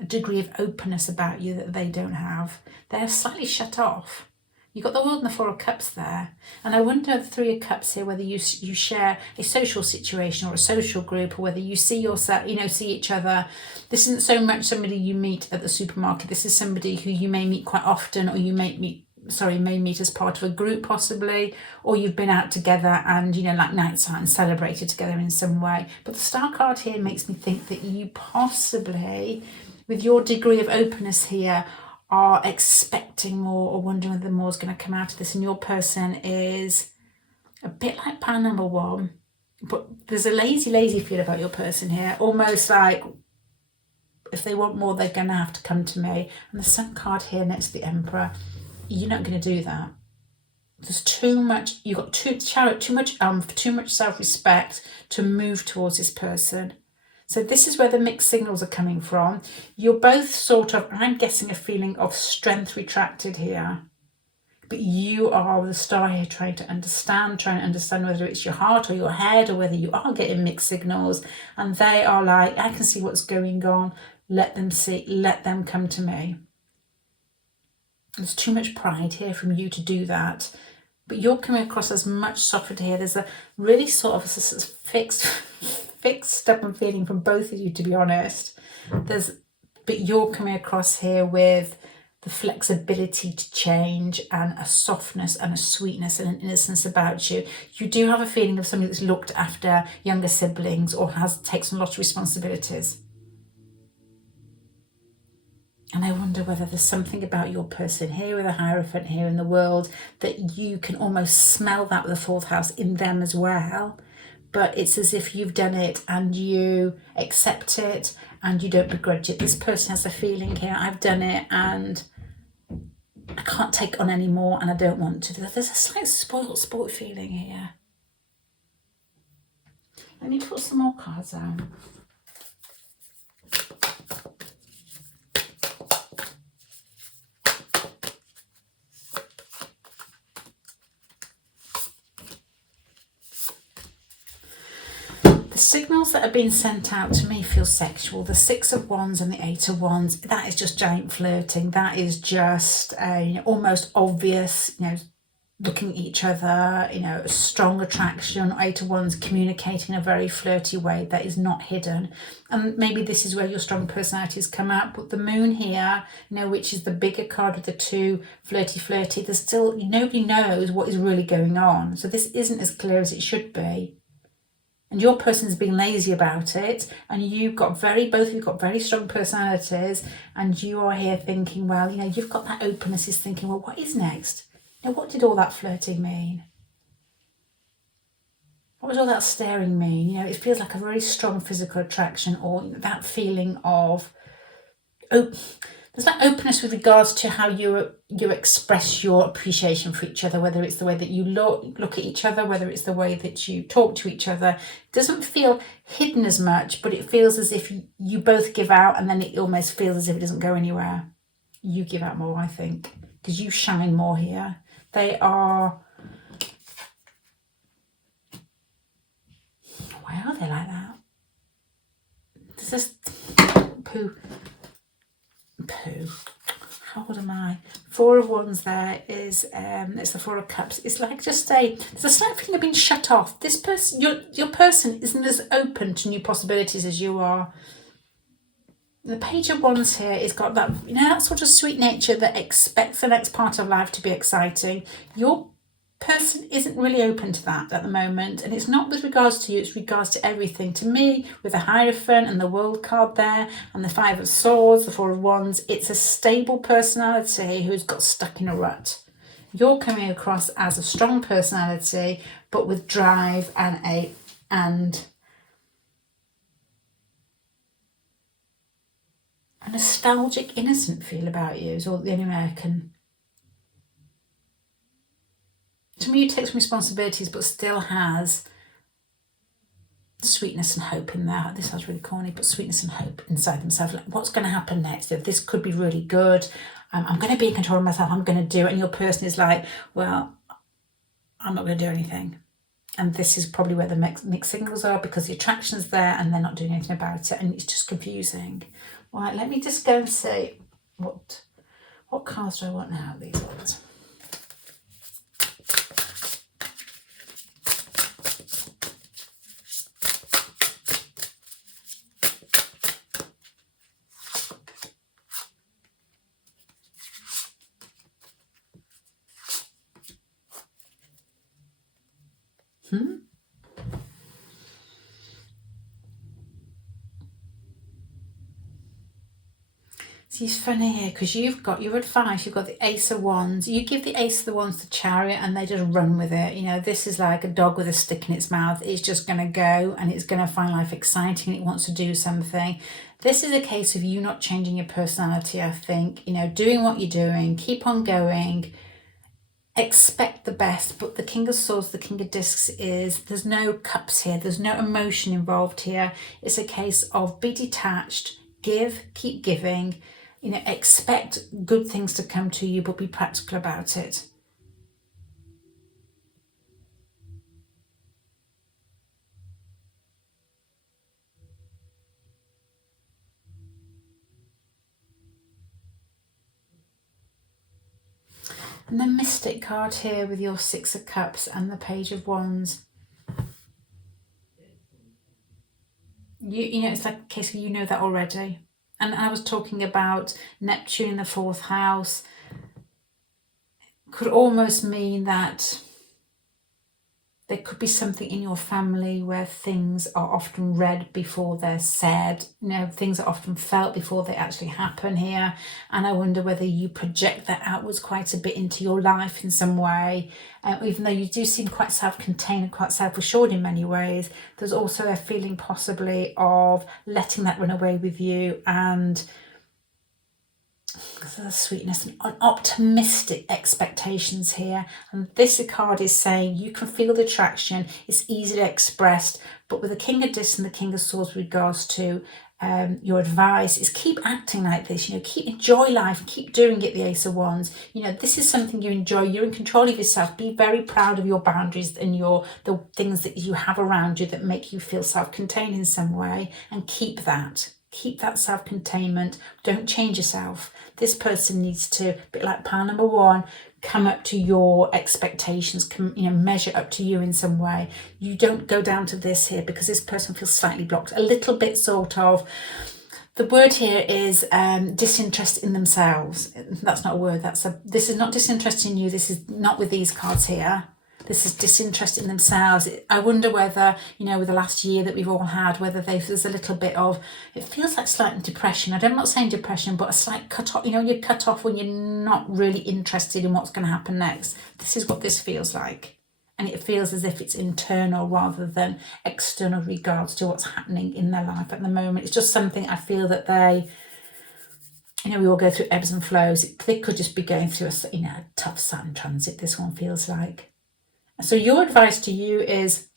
degree of openness about you that they don't have. They're slightly shut off. You've got the World and the Four of Cups there. And I wonder, the Three of Cups here, whether you share a social situation or a social group, or whether you see yourself, you know, see each other. This isn't so much somebody you meet at the supermarket. This is somebody who you may meet quite often, or you may meet as part of a group possibly, or you've been out together and, you know, like nights out and celebrated together in some way. But the Star card here makes me think that you possibly, with your degree of openness here, are expecting more, or wondering whether more is going to come out of this, and your person is a bit like pile number one, but there's a lazy feel about your person here, almost like if they want more, they're going to have to come to me. And the Sun card here next to the Emperor, you're not going to do that. There's too much, you've got too much self-respect to move towards this person. So this is where the mixed signals are coming from. You're both sort of, I'm guessing, a feeling of strength retracted here. But you are the Star here trying to understand whether it's your heart or your head, or whether you are getting mixed signals. And they are like, I can see what's going on. Let them see, let them come to me. There's too much pride here from you to do that. but you're coming across as much softer here. There's a really sort of fixed stubborn feeling from both of you, to be honest. But you're coming across here with the flexibility to change and a softness and a sweetness and an innocence about you. You do have a feeling of somebody that's looked after younger siblings or takes on a lot of responsibilities. And I wonder whether there's something about your person here with a Hierophant here in the world that you can almost smell that with the fourth house in them as well. But it's as if you've done it and you accept it and you don't begrudge it. This person has a feeling here, I've done it and I can't take on any more and I don't want to. There's a slight sport feeling here. Let me put some more cards out. Signals that are being sent out to me feel sexual. The Six of Wands and the Eight of Wands, that is just giant flirting. That is just almost obvious, looking at each other, a strong attraction. Eight of Wands communicating in a very flirty way that is not hidden. And maybe this is where your strong personalities come out. But the Moon here, which is the bigger card with the two flirty, there's still, nobody knows what is really going on. So this isn't as clear as it should be. And your person's being lazy about it, and both of you got very strong personalities, and you are here thinking, well, you've got that openness, is thinking, well, what is next? What did all that flirting mean? What does all that staring mean? It feels like a very strong physical attraction, or that feeling of, there's that openness with regards to how you express your appreciation for each other, whether it's the way that you look at each other, whether it's the way that you talk to each other. It doesn't feel hidden as much, but it feels as if you both give out, and then it almost feels as if it doesn't go anywhere. You give out more, I think, because you shine more here. They are... Why are they like that? Does this... Poo. How old am I? Four of Wands there is it's the Four of Cups. It's like there's a slight feeling of being shut off. This person, your person isn't as open to new possibilities as you are. The Page of Wands here has got that, that sort of sweet nature that expects the next part of life to be exciting. Your person isn't really open to that at the moment, and it's not with regards to you, it's regards to everything. To me, with the Hierophant and the World card there and the Five of Swords, the Four of Wands, it's a stable personality who's got stuck in a rut. You're coming across as a strong personality, but with drive and a nostalgic, innocent feel about you is all the only way I can... To me, you take some responsibilities, but still has sweetness and hope in there. This sounds really corny, but sweetness and hope inside themselves. Like, what's going to happen next? This could be really good. I'm going to be in control of myself. I'm going to do it. And your person is like, well, I'm not going to do anything. And this is probably where the mixed signals are, because the attraction's there and they're not doing anything about it. And it's just confusing. Right, let me just go and see what cards do I want now, these ones. It's funny here because you've got your advice, you've got the Ace of Wands. You give the Ace of the Wands to Chariot and they just run with it. This is like a dog with a stick in its mouth. It's just going to go and it's going to find life exciting. It wants to do something. This is a case of you not changing your personality, I think. Doing what you're doing, keep on going, expect the best. But the King of Swords, the King of Discs there's no cups here. There's no emotion involved here. It's a case of be detached, give, keep giving. Expect good things to come to you, but be practical about it. And the Mystic card here with your Six of Cups and the Page of Wands. You know, it's like a case of you know that already. And I was talking about Neptune in the 4th house. Could almost mean that there could be something in your family where things are often read before they're said. You know, things are often felt before they actually happen here. And I wonder whether you project that outwards quite a bit into your life in some way. Even though you do seem quite self-contained and quite self-assured in many ways, there's also a feeling possibly of letting that run away with you, and because of the sweetness and optimistic expectations here. And this card is saying you can feel the attraction, it's easily expressed, but with the King of Discs and the King of Swords with regards to your advice is keep acting like this, you know, keep enjoy life, keep doing it, the Ace of Wands. You know, this is something you enjoy, you're in control of yourself, be very proud of your boundaries and the things that you have around you that make you feel self-contained in some way, and keep that self-containment. Don't change yourself. This person needs to, a bit like pile number 1, come up to your expectations, measure up to you in some way. You don't go down to this here, because this person feels slightly blocked, a little bit sort of. The word here is disinterest in themselves. That's not a word. This is not disinterest in you. This is not with these cards here. This is disinterest in themselves. I wonder whether, you know, with the last year that we've all had, whether there's a little bit of, it feels like slight depression. I'm not saying depression, but a slight cut off. You know, you're cut off when you're not really interested in what's going to happen next. This is what this feels like. And it feels as if it's internal rather than external regards to what's happening in their life at the moment. It's just something I feel that they, you know, we all go through ebbs and flows. They could just be going through a tough Saturn transit, this one feels like. So your advice to you is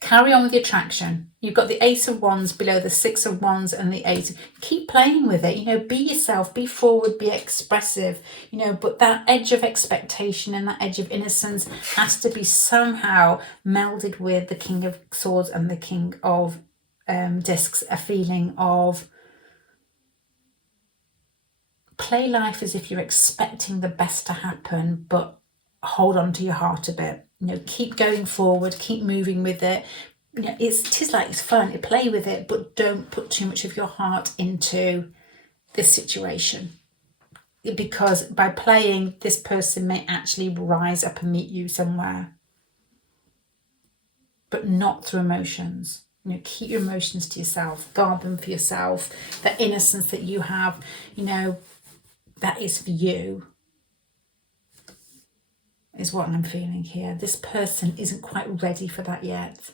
carry on with the attraction. You've got the Ace of Wands below the Six of Wands and the Eight. Keep playing with it. You know, be yourself, be forward, be expressive. You know, but that edge of expectation and that edge of innocence has to be somehow melded with the King of Swords and the King of Discs. A feeling of play life as if you're expecting the best to happen, but hold on to your heart a bit. You know, keep going forward, keep moving with it. You know, it is like it's fun, play with it, but don't put too much of your heart into this situation, because by playing, this person may actually rise up and meet you somewhere, but not through emotions. You know, keep your emotions to yourself, guard them for yourself. The innocence that you have, you know, that is for you, is what I'm feeling here. This person isn't quite ready for that yet.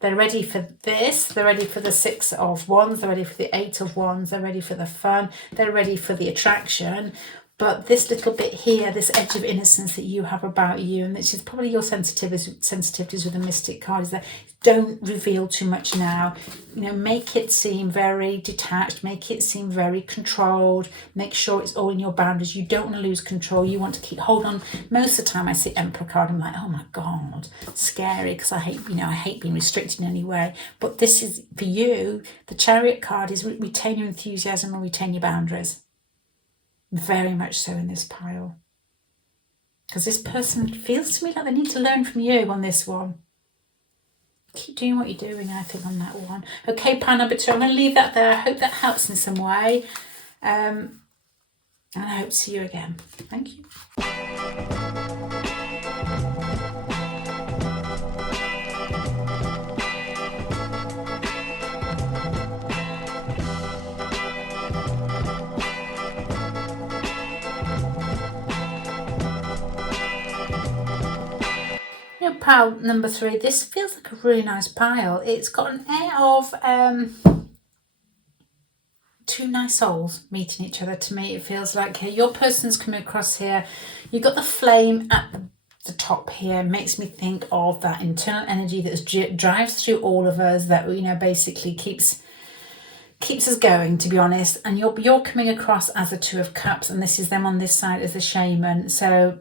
They're ready for this. They're ready for the Six of Wands. They're ready for the Eight of Wands. They're ready for the fun. They're ready for the attraction. But this little bit here, this edge of innocence that you have about you, and this is probably your sensitivities with the Mystic card, is that don't reveal too much now. You know, make it seem very detached, make it seem very controlled, make sure it's all in your boundaries. You don't want to lose control. You want to keep hold on. Most of the time I see Emperor card, I'm like, oh my God, scary, because I hate being restricted in any way. But this is for you. The Chariot card is retain your enthusiasm and retain your boundaries. Very much so in this pile, because this person feels to me like they need to learn from you on this one. Keep doing what you're doing, I think, on that one. Okay, pile number 2, I'm going to leave that there. I hope that helps in some way, and I hope to see you again. Thank you. Pile number 3, this feels like a really nice pile. It's got an air of two nice souls meeting each other. To me, it feels like your person's coming across here. You've got the flame at the top here. Makes me think of that internal energy that drives through all of us, that, you know, basically keeps us going, to be honest. And you're coming across as the Two of Cups, and this is them on this side as the shaman. So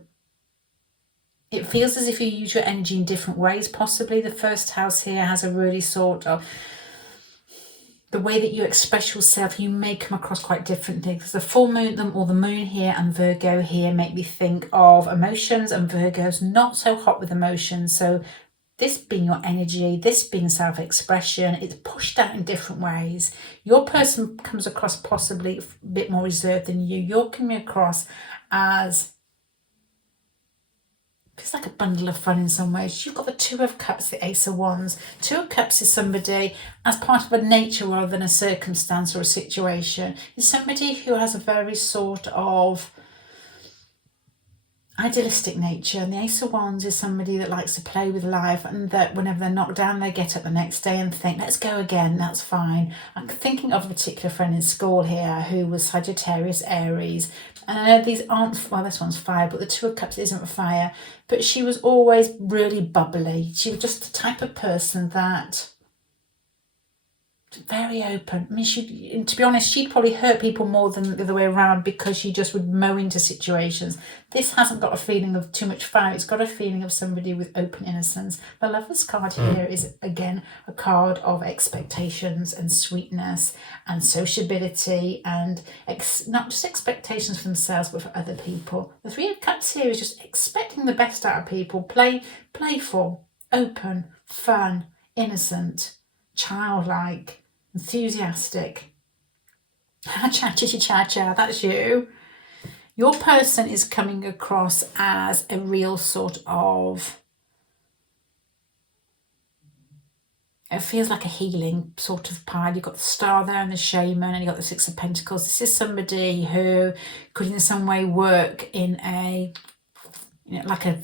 it feels as if you use your energy in different ways. Possibly the first house here has a really sort of the way that you express yourself, you may come across quite differently, because the full moon or the moon here and Virgo here make me think of emotions, and Virgo's not so hot with emotions. So this being your energy, this being self-expression, it's pushed out in different ways. Your person comes across possibly a bit more reserved than you. You're coming across as, it's like a bundle of fun in some ways. You've got the Two of Cups, the Ace of Wands. Two of Cups is somebody as part of a nature rather than a circumstance or a situation. It's somebody who has a very sort of idealistic nature, and the Ace of Wands is somebody that likes to play with life, and that whenever they're knocked down they get up the next day and think, let's go again, that's fine. I'm thinking of a particular friend in school here who was Sagittarius, Aries, and I know these aren't, well, this one's fire, but the Two of Cups isn't fire, but she was always really bubbly. She was just the type of person that very open. I mean, to be honest, she'd probably hurt people more than the other way around, because she just would mow into situations. This hasn't got a feeling of too much fire. It's got a feeling of somebody with open innocence. The Lovers card here is, again, a card of expectations and sweetness and sociability, and not just expectations for themselves, but for other people. The Three of Cups here is just expecting the best out of people. Playful, open, fun, innocent, childlike, enthusiastic. Cha-cha-cha-cha-cha, that's you. Your person is coming across as a real sort of, it feels like a healing sort of pile. You've got the Star there and the Shaman, and you've got the Six of Pentacles. This is somebody who could in some way work in a, like a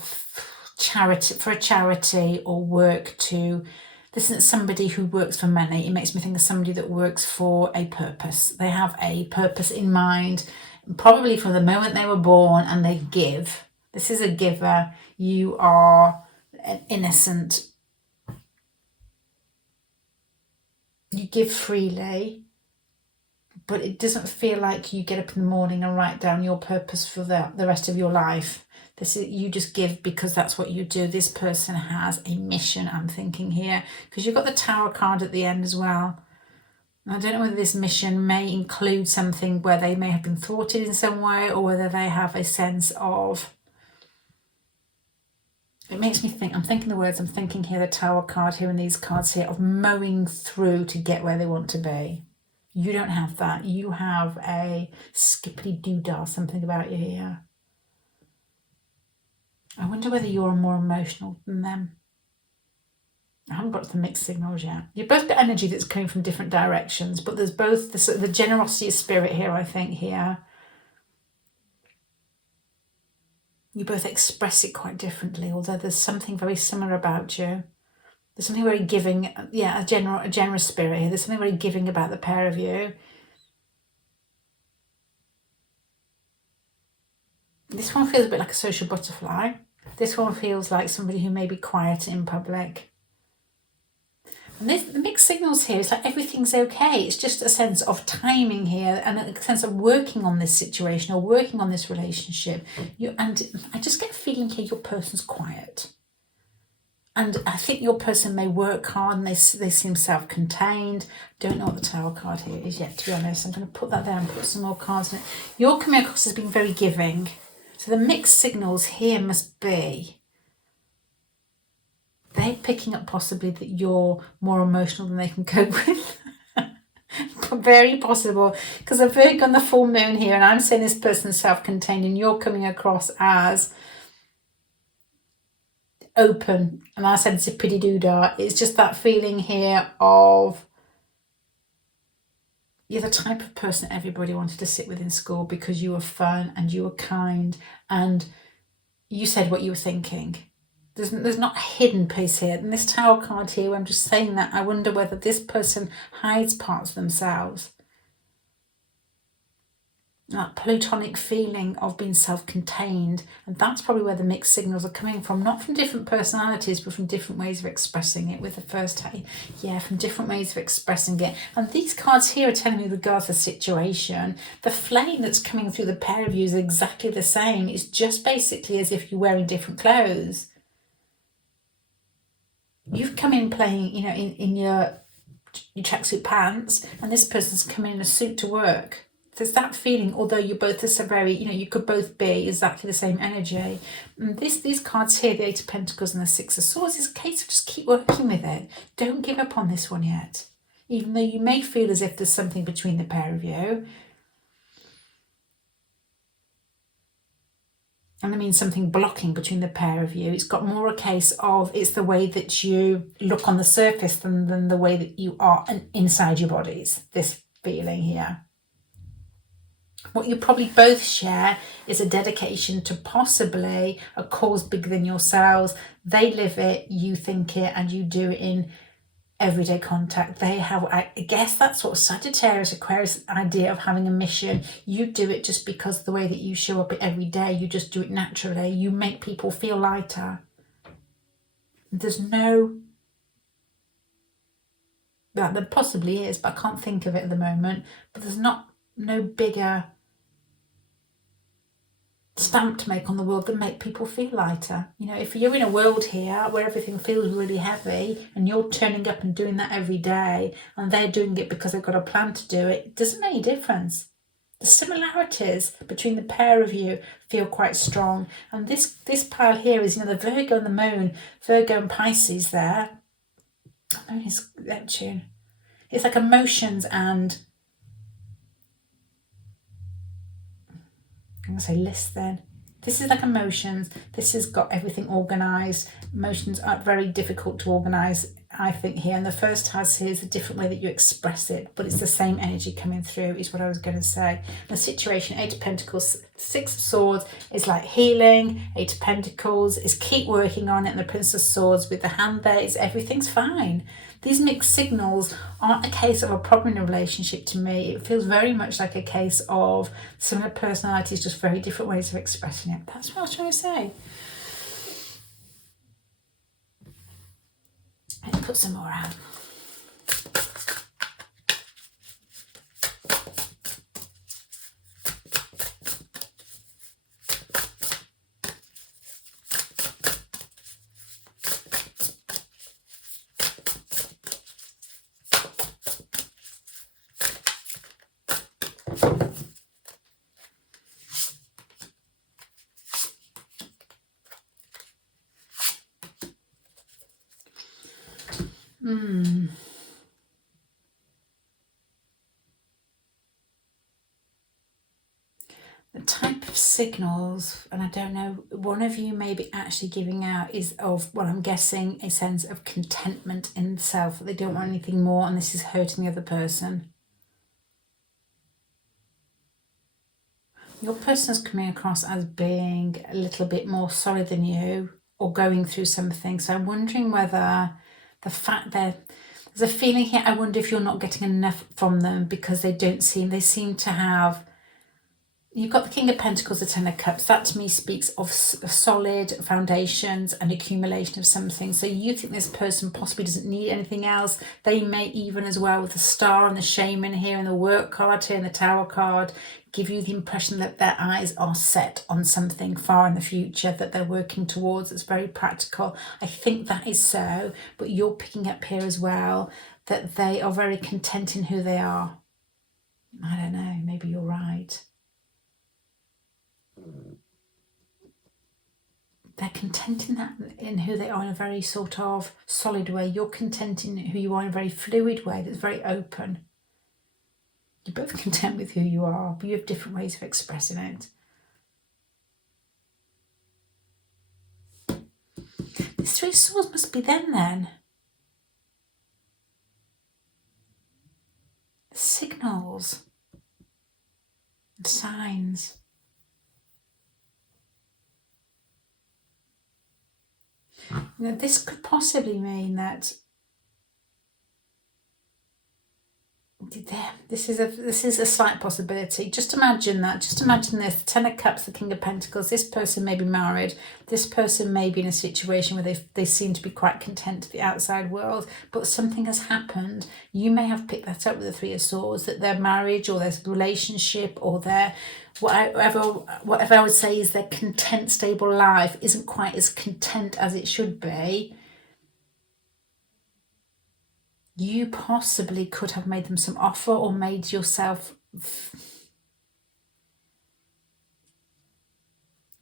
charity, for a charity, or work to, this isn't somebody who works for money. It makes me think of somebody that works for a purpose. They have a purpose in mind, probably from the moment they were born, and they give. This is a giver. You are an innocent. You give freely, but it doesn't feel like you get up in the morning and write down your purpose for the rest of your life. This is, you just give because that's what you do. This person has a mission, I'm thinking here, because you've got the Tower card at the end as well. And I don't know whether this mission may include something where they may have been thwarted in some way, or whether they have a sense of, it makes me think, I'm thinking the words, I'm thinking here, the Tower card here and these cards here, of mowing through to get where they want to be. You don't have that. You have a skippity-doo-dah, something about you here. I wonder whether you're more emotional than them. I haven't got the mixed signals yet. You've both got energy that's coming from different directions, but there's both the generosity of spirit here, I think, here. You both express it quite differently, although there's something very similar about you. There's something very giving, yeah, a generous spirit here. There's something very giving about the pair of you. This one feels a bit like a social butterfly. This one feels like somebody who may be quiet in public. And the mixed signals here, it's like everything's okay. It's just a sense of timing here, and a sense of working on this situation or working on this relationship. And I just get a feeling here your person's quiet. And I think your person may work hard, and they seem self-contained. Don't know what the Tower card here is yet, to be honest. I'm going to put that there and put some more cards in it. You're coming across as being very giving. So the mixed signals here must be, they're picking up possibly that you're more emotional than they can cope with. Very possible, because I've very got the full moon here, and I'm saying this person's self-contained, and you're coming across as open, and I said zippity-doo-dah. It's just that feeling here of, you're the type of person everybody wanted to sit with in school, because you were fun and you were kind and you said what you were thinking. There's not a hidden piece here. And this Tower card here, I'm just saying that, I wonder whether this person hides parts of themselves. That platonic feeling of being self-contained, and that's probably where the mixed signals are coming from, not from different personalities, but from different ways of expressing it. With the first, yeah, from different ways of expressing it. And these cards here are telling me, regardless of the situation, the flame that's coming through the pair of you is exactly the same. It's just basically as if you're wearing different clothes. You've come in playing, in your your tracksuit pants, and this person's coming in a suit to work. There's that feeling, although you're both are very, you could both be exactly the same energy. And these cards here, the Eight of Pentacles and the Six of Swords, is a case of just keep working with it. Don't give up on this one yet. Even though you may feel as if there's something between the pair of you. And I mean something blocking between the pair of you. It's got more a case of it's the way that you look on the surface than the way that you are inside your bodies, this feeling here. What you probably both share is a dedication to possibly a cause bigger than yourselves. They live it, you think it, and you do it in everyday contact. They have, I guess, that sort of Sagittarius, Aquarius idea of having a mission. You do it just because the way that you show up every day, you just do it naturally. You make people feel lighter. There's no... Well, there possibly is, but I can't think of it at the moment. But there's no bigger stamp to make on the world than make people feel lighter. If you're in a world here where everything feels really heavy and you're turning up and doing that every day and they're doing it because they've got a plan to do it, it doesn't make a difference. The similarities between the pair of you feel quite strong. And this pile here is, the Virgo and the Moon, Virgo and Pisces there. Moon is Neptune. It's like emotions and... I'm going to say list then. This is like emotions. This has got everything organised. Emotions are very difficult to organise, I think, here. And the first house here is a different way that you express it, but it's the same energy coming through, is what I was going to say. The situation, Eight of Pentacles, Six of Swords is like healing. Eight of Pentacles is keep working on it. And the Prince of Swords with the hand there is everything's fine. These mixed signals aren't a case of a problem in a relationship to me. It feels very much like a case of similar personalities, just very different ways of expressing it. That's what I was trying to say. Let's put some more out. The type of signals, and I don't know, one of you may be actually giving out is of, well, I'm guessing a sense of contentment in self. They don't want anything more, and this is hurting the other person. Your person is coming across as being a little bit more solid than you, or going through something. So I'm wondering whether the fact that there's a feeling here, I wonder if you're not getting enough from them because they seem to have... You've got the King of Pentacles, the Ten of Cups. That to me speaks of solid foundations and accumulation of something. So you think this person possibly doesn't need anything else. They may even as well, with the Star and the Shaman here and the Work card here and the Tower card, give you the impression that their eyes are set on something far in the future that they're working towards. It's very practical. I think that is so, but you're picking up here as well that they are very content in who they are. I don't know, maybe you're right. They're content in who they are in a very sort of solid way. You're content in who you are in a very fluid way that's very open. You're both content with who you are, but you have different ways of expressing it. These Three of Swords must be them then. Signals. Signs. Now, this could possibly mean that this is a slight possibility. Just imagine that. Just imagine this: the Ten of Cups, the King of Pentacles. This person may be married. This person may be in a situation where they seem to be quite content to the outside world, but something has happened. You may have picked that up with the Three of Swords, that their marriage or their relationship or their whatever I would say is their content, stable life isn't quite as content as it should be. You possibly could have made them some offer or made yourself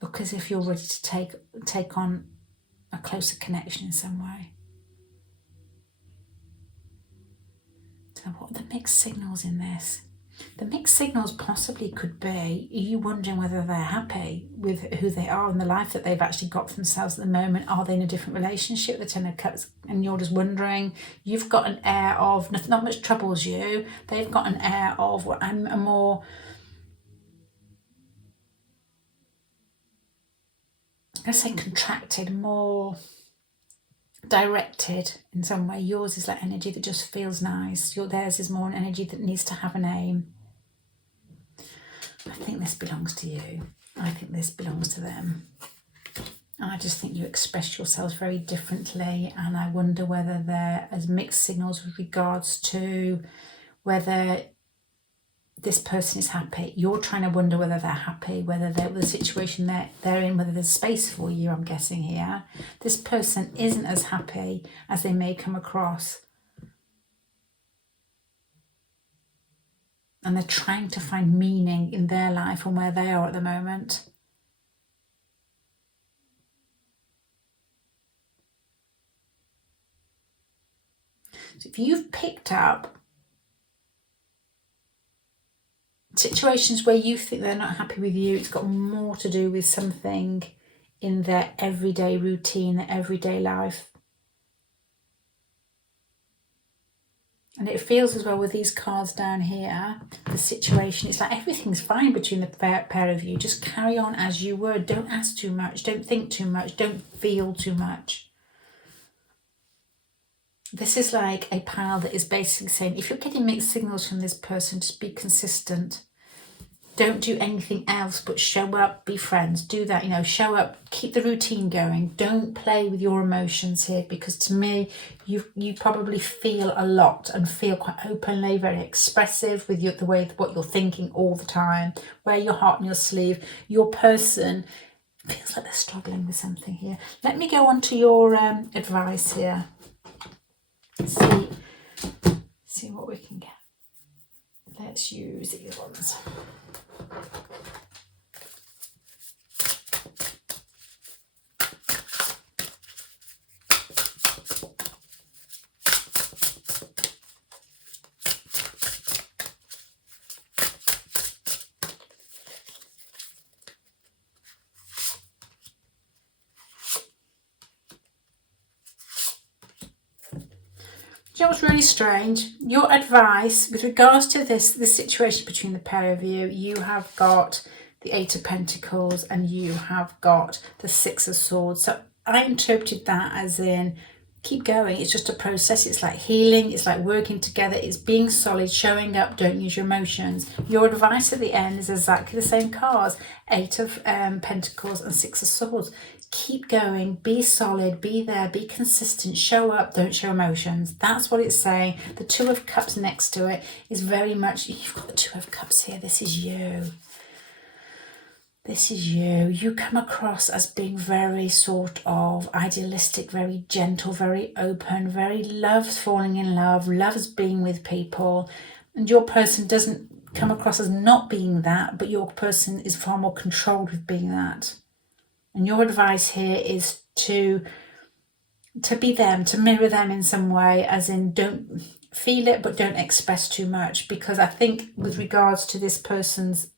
look as if you're ready to take on a closer connection in some way. So what are the mixed signals in this? The mixed signals possibly could be you wondering whether they're happy with who they are and the life that they've actually got for themselves at the moment. Are they in a different relationship, the Ten of Cups, and you're just wondering? You've got an air of not much troubles you. They've got an air of I'm a more, I'm going to say contracted, more directed in some way. Yours is like energy that just feels nice. Theirs is more an energy that needs to have an aim. I think this belongs to you. I think this belongs to them. I just think you express yourselves very differently, and I wonder whether there are mixed signals with regards to whether this person is happy. You're trying to wonder whether they're happy, whether they're with the situation they're in, whether there's space for you, I'm guessing here. This person isn't as happy as they may come across. And they're trying to find meaning in their life and where they are at the moment. So if you've picked up situations where you think they're not happy with you, it's got more to do with something in their everyday routine, their everyday life. And it feels as well with these cards down here, the situation, it's like everything's fine between the pair of you. Just carry on as you were. Don't ask too much. Don't think too much. Don't feel too much. This is like a pile that is basically saying, if you're getting mixed signals from this person, just be consistent. Don't do anything else but show up, be friends, do that, show up, keep the routine going. Don't play with your emotions here, because to me, you probably feel a lot and feel quite openly, very expressive with the way what you're thinking all the time. Wear your heart on your sleeve. Your person feels like they're struggling with something here. Let me go on to your advice here. See what we can get. Let's use these ones. You know what's really strange? Your advice with regards to this situation between the pair of you, you have got the Eight of Pentacles and you have got the Six of Swords. So I interpreted that as in, keep going. It's just a process. It's like healing. It's like working together. It's being solid, showing up. Don't use your emotions. Your advice at the end is exactly the same cards. Eight of Pentacles and Six of Swords. Keep going, be solid, be there, be consistent, show up, don't show emotions. That's what it's saying. The Two of Cups next to it is very much, you've got the Two of Cups here. This is you. This is you. You come across as being very sort of idealistic, very gentle, very open, very loves falling in love, loves being with people. And your person doesn't come across as not being that, but your person is far more controlled with being that. And your advice here is to be them, to mirror them in some way, as in don't feel it, but don't express too much. Because I think with regards to this person's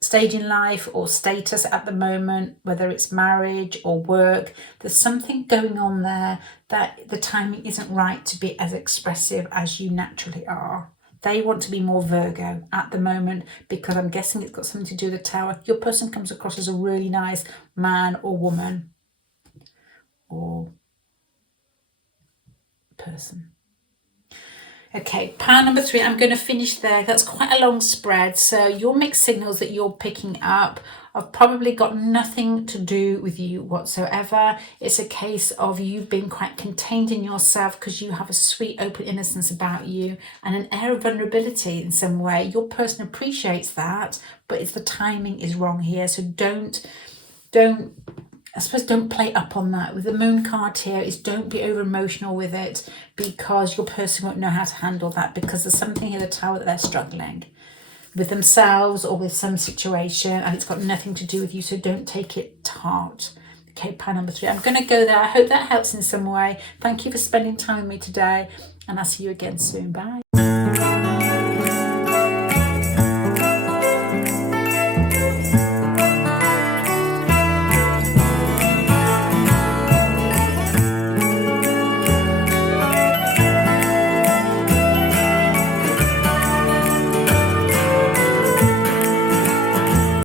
stage in life or status at the moment, whether it's marriage or work, there's something going on there that the timing isn't right to be as expressive as you naturally are. They want to be more Virgo at the moment, because I'm guessing it's got something to do with the Tower. Your person comes across as a really nice man or woman or person. Okay, pile number 3, I'm going to finish there. That's quite a long spread. So your mixed signals that you're picking up have probably got nothing to do with you whatsoever. It's a case of you being quite contained in yourself because you have a sweet open innocence about you and an air of vulnerability in some way. Your person appreciates that, but it's the timing is wrong here. So don't I suppose don't play up on that. With the moon card here is don't be over emotional with it, because your person won't know how to handle that, because there's something here, the Tower, that they're struggling with themselves or with some situation, and it's got nothing to do with you, so don't take it to heart. Okay, pile number 3. I'm going to go there. I hope that helps in some way. Thank you for spending time with me today, and I'll see you again soon. Bye.